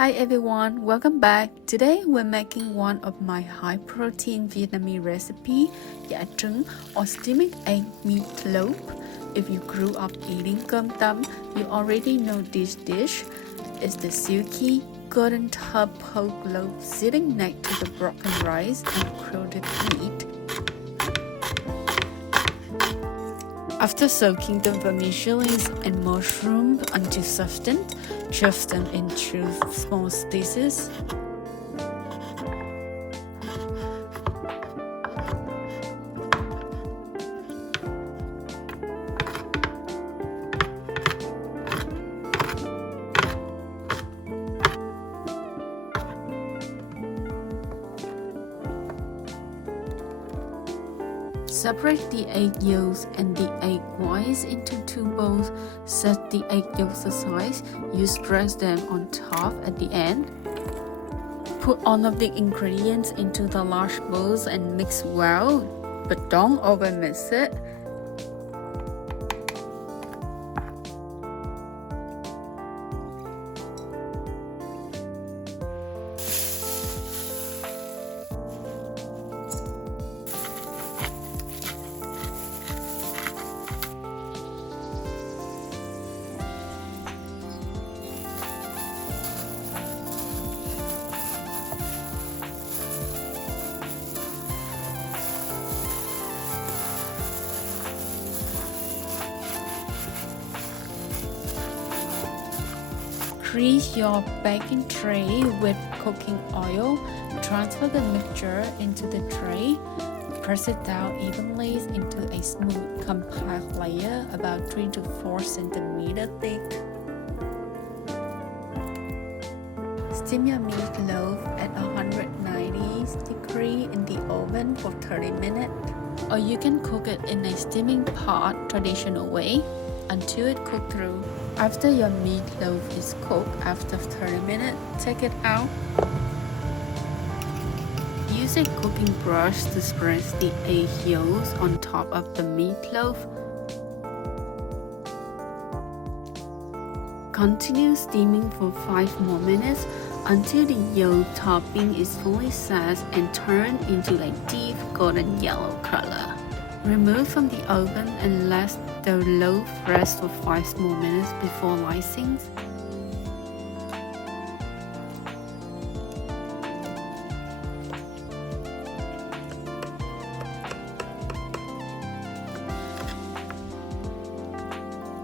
Hi everyone, welcome back. Today we're making one of my high-protein Vietnamese recipe, chả trứng or steaming egg meatloaf. If you grew up eating cơm tấm, you already know this dish. It's the silky, golden tub pork loaf sitting next to the broken rice and grilled meat. After soaking the vermicelli and mushroom until softened, chop them into small slices. Separate the egg yolks and the egg whites into two bowls. Set the egg yolks aside. You spread them on top at the end. Put all of the ingredients into the large bowls and mix well, but don't over mix it. Grease your baking tray with cooking oil. Transfer the mixture into the tray. Press it down evenly into a smooth, compact layer about 3 to 4 centimeters thick. Steam your meatloaf at 190 degrees in the oven for 30 minutes. Or you can cook it in a steaming pot traditional way until it cooks through. After your meatloaf is cooked after 30 minutes, take it out. Use a cooking brush to spread the egg yolks on top of the meatloaf. Continue steaming for 5 more minutes until the yolk topping is fully set and turned into a deep golden yellow color. Remove from the oven and let the loaf rest for 5 more minutes before slicing.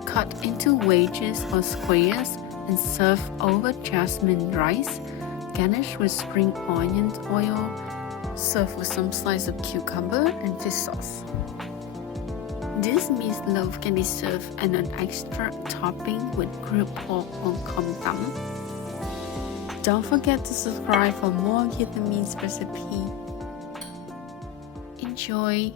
Cut into wedges or squares and serve over jasmine rice. Garnish with spring onion oil. Serve with some slice of cucumber and fish sauce. This meatloaf can be served as an extra topping with grilled pork or cơm tấm. Don't forget to subscribe for more Vietnamese recipes. Enjoy!